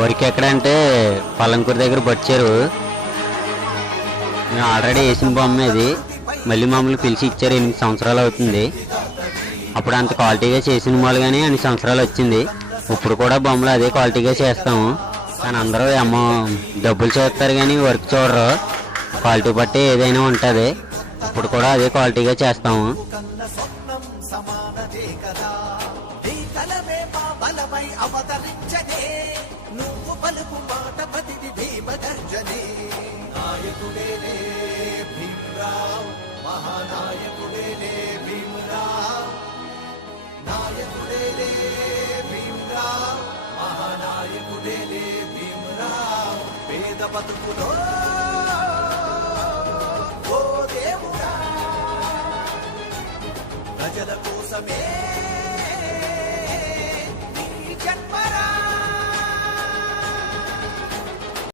Work ఎక్కడంటే పలంకూరు దగ్గర బొచ్చారు. మేము ఆల్రెడీ వేసిన బొమ్మ ఇది. మళ్ళీ మమ్మల్ని పిలిచి ఇచ్చారు. 8 సంవత్సరాలు అవుతుంది. అప్పుడు అంత క్వాలిటీగా చేసిన వాళ్ళు కానీ అన్ని సంవత్సరాలు వచ్చింది. ఇప్పుడు కూడా బొమ్మలు అదే క్వాలిటీగా చేస్తాము. కానీ అందరూ డబ్బులు చూస్తారు కానీ వర్క్ చూడరు. క్వాలిటీ బట్టి ఏదైనా ఉంటుంది. ఇప్పుడు కూడా అదే క్వాలిటీగా చేస్తాము. పేద బతుకులో ఓ దేవుడా ప్రజల కోసమే